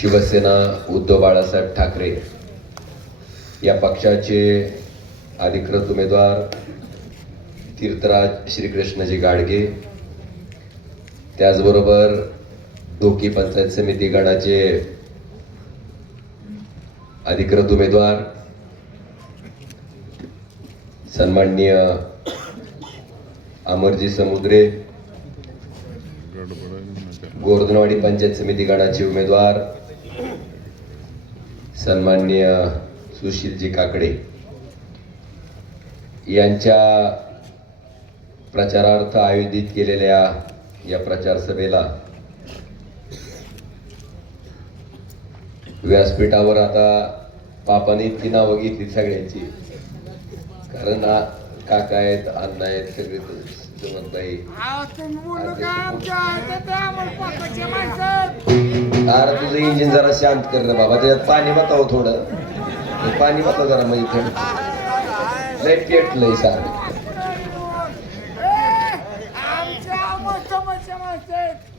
शिवसेना उद्धव बाळासाहेब ठाकरे या पक्षाचे अधिकृत उमेदवार तीर्थराज श्रीकृष्णजी गाडगे. त्याचबरोबर डोकी पंचायत समिती गणाचे अधिकृत उमेदवार सन्माननीय अमरजी समुद्रे गोर्धनवाडी पंचायत समिती गणाचे उमेदवार सन्माननीय सुशीलजी काकडे यांच्या प्रचारार्थ आयोजित केलेल्या या प्रचार सभेला व्यासपीठावर आता पापाने इतकी नावं घेतली सगळ्यांची. कारण काका आहेत अण्णा आहेत सगळे अरे तुझं इंजिन जरा शांत कर रे बाबा. त्याच्यात पाणी बताव थोडं. पाणी बताव जरा मग इथे. लय पेटलंय सारं.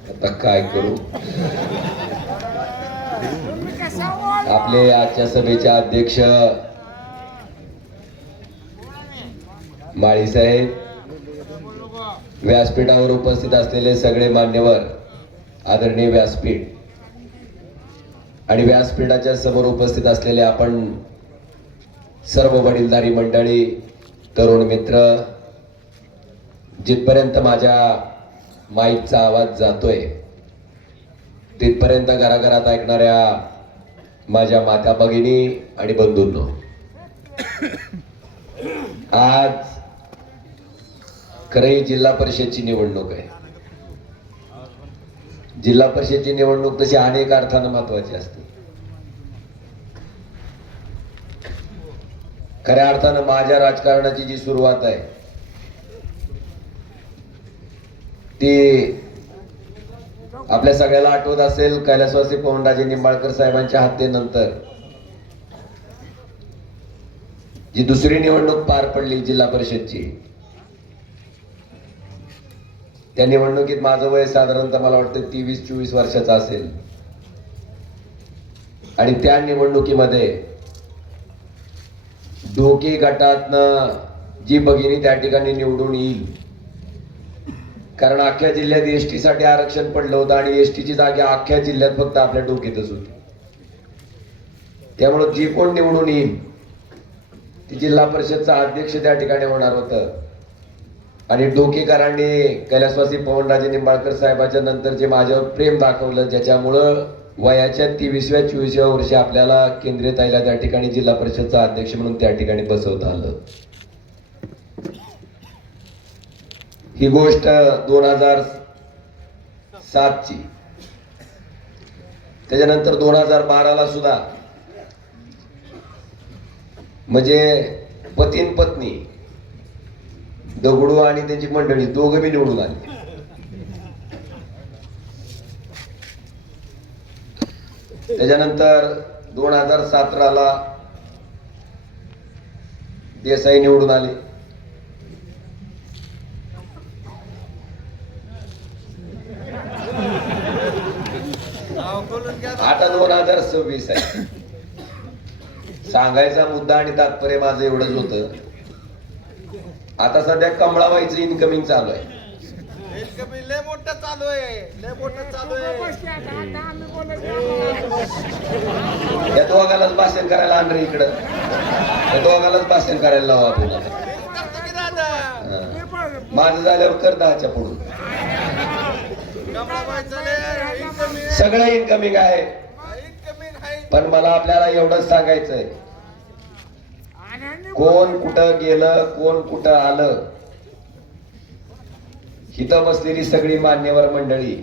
आता काय करू? आपले आजच्या सभेचे अध्यक्ष माळी साहेब व्यासपीठावर उपस्थित असलेले सगळे मान्यवर आदरणीय व्यासपीठ आणि व्यासपीठाच्या समोर उपस्थित असलेले आपण सर्व वडीलधारी मंडळी तरुण मित्र जिथपर्यंत माझ्या माईकचा आवाज जातोय तिथपर्यंत घराघरात ऐकणाऱ्या माझ्या माता भगिनी आणि बंधूंनो आज खरं ही जिल्हा परिषदची निवडणूक आहे. जिल्हा परिषदची निवडणूक तशी अनेक अर्थानं महत्वाची असते. खऱ्या अर्थानं माझ्या राजकारणाची जी सुरुवात आहे ती आपल्या सगळ्याला आठवत असेल कैलासवासी पवनराजे निंबाळकर साहेबांच्या हत्येनंतर जी दुसरी निवडणूक पार पडली जिल्हा परिषदची. त्या निवडणुकीत माझं वय साधारणतः मला वाटतं तेवीस चोवीस वर्षाचं असेल. आणि त्या निवडणुकीमध्ये डोके गटातनं जी भगिनी त्या ठिकाणी निवडून येईल. कारण अख्ख्या जिल्ह्यात एस टीसाठी आरक्षण पडलं होतं आणि एस टीची जागा अख्ख्या जिल्ह्यात फक्त आपल्या डोक्यातच होती. त्यामुळं जी कोण निवडून येईल ती जिल्हा परिषदचा अध्यक्ष त्या ठिकाणी होणार होतं. आणि डोकेकरांनी कैलासवासी पवनराजे निंबाळकर साहेबाच्या नंतर जे माझ्यावर प्रेम दाखवलं ज्याच्यामुळं वयाच्या तेविसव्या चोवीसव्या वर्षी आपल्याला केंद्रीय ताईला त्या ठिकाणी जिल्हा परिषदचा अध्यक्ष म्हणून त्या ठिकाणी बसवता आलं. ही गोष्ट दोन हजार सातची. त्याच्यानंतर दोन हजार बाराला सुद्धा. म्हणजे पतीन पत्नी दगडू आणि त्यांची मंडळी दोघं बी निवडून आले. त्याच्यानंतर दोन हजार सतराला देसाई निवडून आले. आता दोन हजार सव्वीस आहे. सांगायचा मुद्दा आणि तात्पर्य माझं एवढंच होतं. आता सध्या कमळाबाईचं इन्कमिंग चालू आहे. लय मोठं चालू आहे. लय मोठं चालू आहे. या दोघालाच भाषण करायला आण रे इकडं. या दोघालाच भाषण करायला लावा आपण माझं झाल्यावर कर दहाच्या पुढून सगळं इन्कमिंग आहे. पण मला आपल्याला एवढंच सांगायचंय. कोण कुठं गेलं कोण कुठं आलं? इथं बसलेली सगळी मान्यवर मंडळी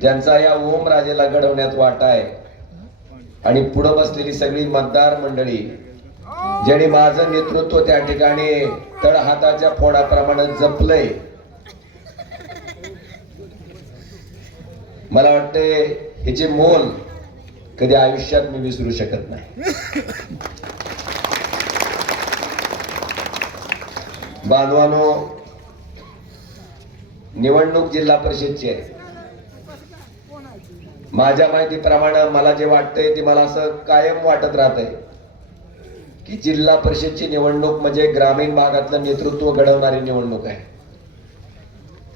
ज्यांचा या ओम राजेला घडवण्यात वाटा आहे आणि पुढं बसलेली सगळी मतदार मंडळी ज्यांनी माझं नेतृत्व त्या ठिकाणी तळ हाताच्या फोडाप्रमाणे जपलंय. मला वाटते ह्याचे मोल कधी आयुष्यात मी विसरू शकत नाही. बांधवानो निवडणूक जिल्हा परिषदची आहे. माझ्या माहितीप्रमाणे मला जे वाटतंय ते मला असं कायम वाटत राहत आहे की जिल्हा परिषदची निवडणूक म्हणजे ग्रामीण भागातलं नेतृत्व घडवणारी निवडणूक आहे.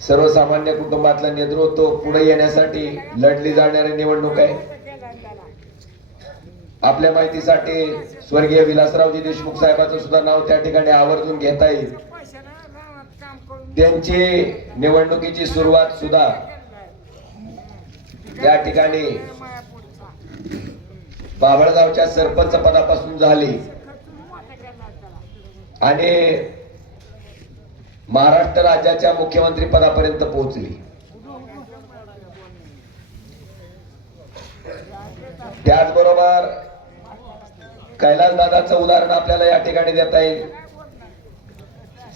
सर्वसामान्य कुटुंबातलं नेतृत्व पुढे येण्यासाठी लढली जाणारी निवडणूक आहे. आपल्या माहितीसाठी स्वर्गीय विलासरावजी देशमुख साहेबांचं सुद्धा नाव त्या ठिकाणी आवर्जून घेता येईल. त्यांची निवडणुकीची सुरुवात सुद्धा त्या ठिकाणी बाभळगावच्या सरपंच पदापासून झाली. आणि महाराष्ट्र राज्याच्या मुख्यमंत्री पदापर्यंत पोहोचली. त्याचबरोबर कैलास दादाचं उदाहरण आपल्याला या ठिकाणी देता येईल.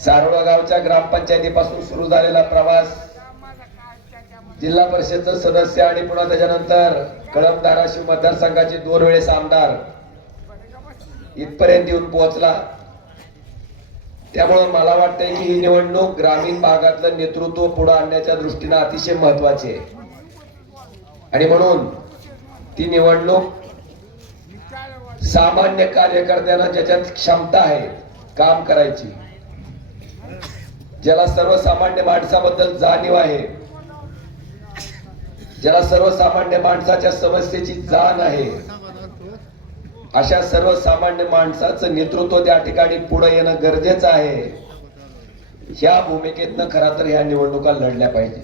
सारोडा गावच्या ग्रामपंचायतीपासून सुरू झालेला प्रवास जिल्हा परिषदचं सदस्य आणि पुन्हा त्याच्यानंतर कळंब धाराशिव मतदारसंघाचे दोन वेळेस आमदार इथपर्यंत येऊन पोहोचला. त्यामुळे मला वाटतंय की ही निवडणूक ग्रामीण भागातलं नेतृत्व पुढे आणण्याच्या दृष्टीनं अतिशय महत्वाची आहे. आणि म्हणून ती निवडणूक सामान्य कार्यकर्त्यांना ज्याच्यात क्षमता आहे काम करायची. ज्याला सर्वसामान्य माणसाबद्दल जाणीव आहे ज्याला सर्वसामान्य माणसाच्या समस्येची जाण आहे अशा सर्वसामान्य माणसाचं नेतृत्व त्या ठिकाणी पुढे येणं गरजेचं आहे. ह्या भूमिकेतनं खरा तर ह्या निवडणुका लढल्या पाहिजे.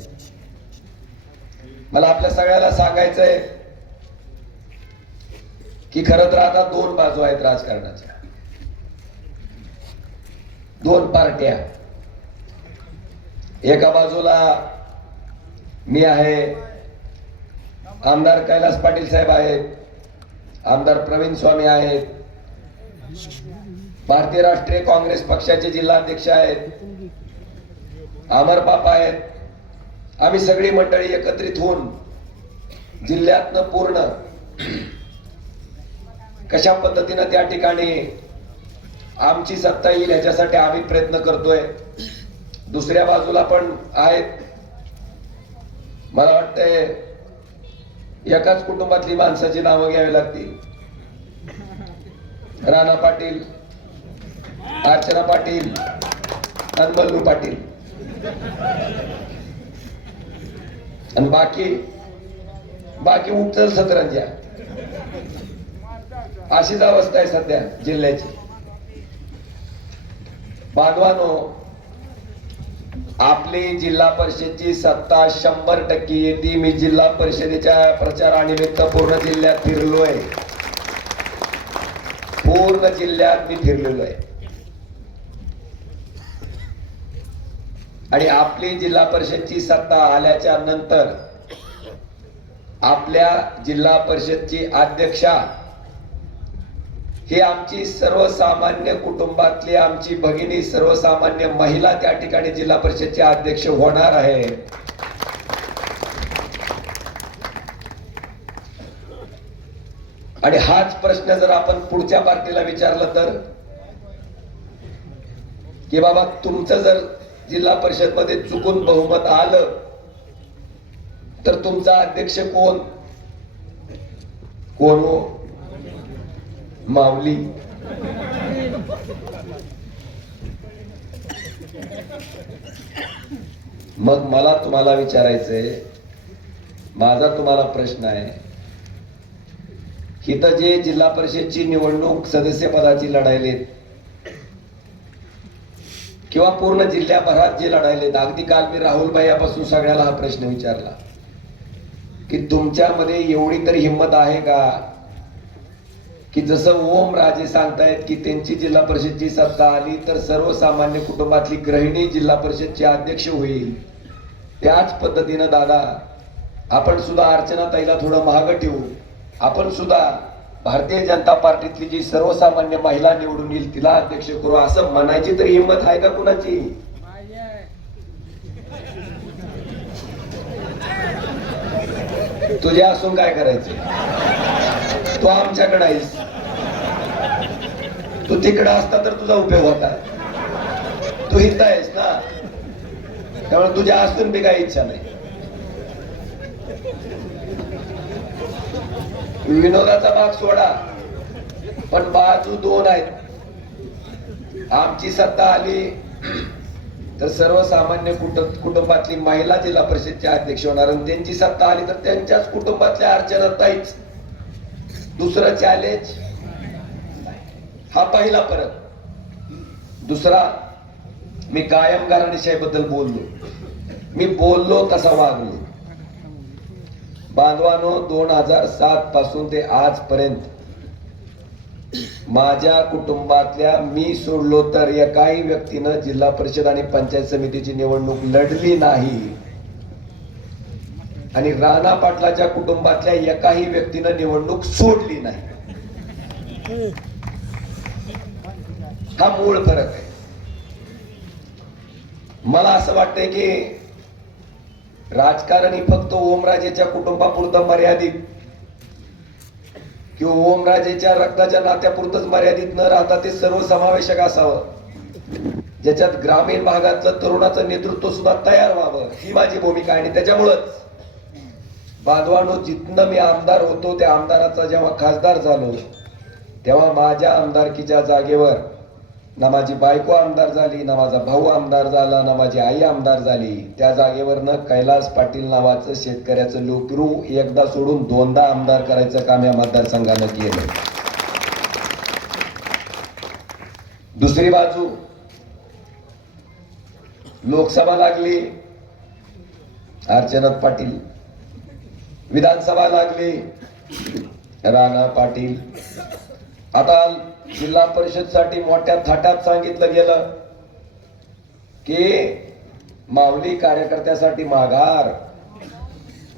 मला आपल्या सगळ्याला सांगायचंय की खर तर आता दोन बाजू आहेत राजकारणाच्या. दोन पार्ट्या. एका बाजूला मी आहे. आमदार कैलास पाटील साहेब आहेत. आमदार प्रवीण स्वामी आहेत. भारतीय राष्ट्रीय काँग्रेस पक्षाचे जिल्हाध्यक्ष आहेत. आमर बापा आहेत. आम्ही सगळी मंडळी एकत्रित होऊन जिल्ह्यातनं पूर्ण कशा पद्धतीनं त्या ठिकाणी आमची सत्ता येईल ह्याच्यासाठी आम्ही प्रयत्न करतोय. दुसऱ्या बाजूला पण आहेत. मला वाटतंय एकाच कुटुंबातली माणसाची नावं घ्यावी लागतील. राणा पाटील अर्चना पाटील आणि मल्लू पाटील. आणि बाकी बाकी उपचल सतरंजा अशीच अवस्था आहे सध्या जिल्ह्याची. बांधवानो आपली जिल्हा परिषदची सत्ता शंभर टक्के येते. मी जिल्हा परिषदेच्या प्रचारानिमित्त पूर्ण जिल्ह्यात फिरलोय. पूर्ण जिल्ह्यात मी फिरलेलो आहे. आणि आपली जिल्हा परिषदची सत्ता आल्याच्यानंतर आपल्या जिल्हा परिषदची अध्यक्षा ही आमची सर्वसामान्य कुटुंबातली आमची भगिनी सर्वसामान्य महिला त्या ठिकाणी जिल्हा परिषदचे अध्यक्ष होणार आहे आणि हाच प्रश्न जर आपण पुढच्या पार्टीला विचारला तर की बाबा तुमचं जर जिल्हा परिषदमध्ये चुकून बहुमत आलं तर तुमचा अध्यक्ष कोण? कोण हो? माऊली. मग मला तुम्हाला विचारायचंय माझा तुम्हाला प्रश्न आहे. इथं जे जिल्हा परिषदची निवडणूक सदस्य पदाची लढायलेत किंवा पूर्ण जिल्ह्याभरात जे लढायलेत अगदी काल मी राहुल भाईयापासून सगळ्याला हा प्रश्न विचारला की तुमच्यामध्ये एवढी तरी हिंमत आहे का? की जसं ओम राजे सांगतायत की त्यांची जिल्हा परिषदची सत्ता आली तर सर्वसामान्य कुटुंबातली गृहिणी जिल्हा परिषदची अध्यक्ष होईल. त्याच पद्धतीनं दादा आपण सुद्धा अर्चना ताईला थोडं महाग ठेवू. आपण सुद्धा भारतीय जनता पार्टीतली जी सर्वसामान्य महिला निवडून येईल तिला अध्यक्ष करू. असं म्हणायची तरी हिंमत आहे का कुणाची? तुझ्या असून काय करायचं? तू आमच्याकडे आहेस. तू तिकडे असता तर तुझा उपयोग होता. तू हित आहेस ना? त्यामुळे तुझ्या असून बी काही इच्छा नाही. विनोदाचा भाग सोडा पण बाजू दोन आहेत. आमची सत्ता आली तर सर्वसामान्य कुटुंब कुटुंबातली महिला जिल्हा परिषदचे अध्यक्ष होणार आणि त्यांची सत्ता आली तर त्यांच्याच कुटुंबातल्या अर्चनाताईच. दुसरं चॅलेंज हा पहिला फरक दुसरा मी कायम घराणेशाहीबद्दल बोललो. मी बोललो तसा वागलो. बांधवानो दोन हजार सात पासून ते आजपर्यंत माझ्या कुटुंबातल्या मी सोडलो तर एकाही व्यक्तीनं जिल्हा परिषद आणि पंचायत समितीची निवडणूक लढली नाही. आणि राणा पाटलाच्या कुटुंबातल्या एकाही व्यक्तीनं निवडणूक सोडली नाही. हा मूळ फरक आहे. मला असं वाटतंय की राजकारण ही फक्त ओमराजेच्या कुटुंबापुरतं मर्यादित. किंवा ओमराजेच्या रक्ताच्या नात्यापुरतच मर्यादित न राहता ते सर्वसमावेशक असावं. ज्याच्यात ग्रामीण भागातलं तरुणाचं नेतृत्व सुद्धा तयार व्हावं ही माझी भूमिका आहे. आणि त्याच्यामुळंच बाधवानो जिथनं मी आमदार होतो त्या आमदाराचा जेव्हा खासदार झालो तेव्हा माझ्या आमदारकीच्या जागेवर ना माझी बायको आमदार झाली ना माझा भाऊ आमदार झाला ना माझी आई आमदार झाली. त्या जागेवरनं कैलास पाटील नावाचं शेतकऱ्याचं लोकरू एकदा सोडून दोनदा आमदार करायचं काम या मतदारसंघानं केलं दुसरी बाजू. लोकसभा लागली. अर्चनाथ पाटील. विधानसभा लागली. राणा पाटील. आता जिल्हा परिषदसाठी मोठ्या थाटात सांगितलं गेलं की माऊली कार्यकर्त्यासाठी माघार.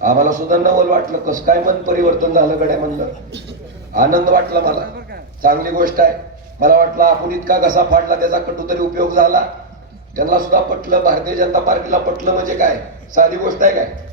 आम्हाला सुद्धा नवल वाटलं. कस काय मन परिवर्तन झालं गड्या म्हणलं आनंद वाटला मला. चांगली गोष्ट आहे. मला वाटलं आपण इतका कसा फाडला त्याचा कटुतरी उपयोग झाला. त्यांना सुद्धा पटलं. भारतीय जनता पार्टीला पटलं म्हणजे काय? साधी गोष्ट आहे काय?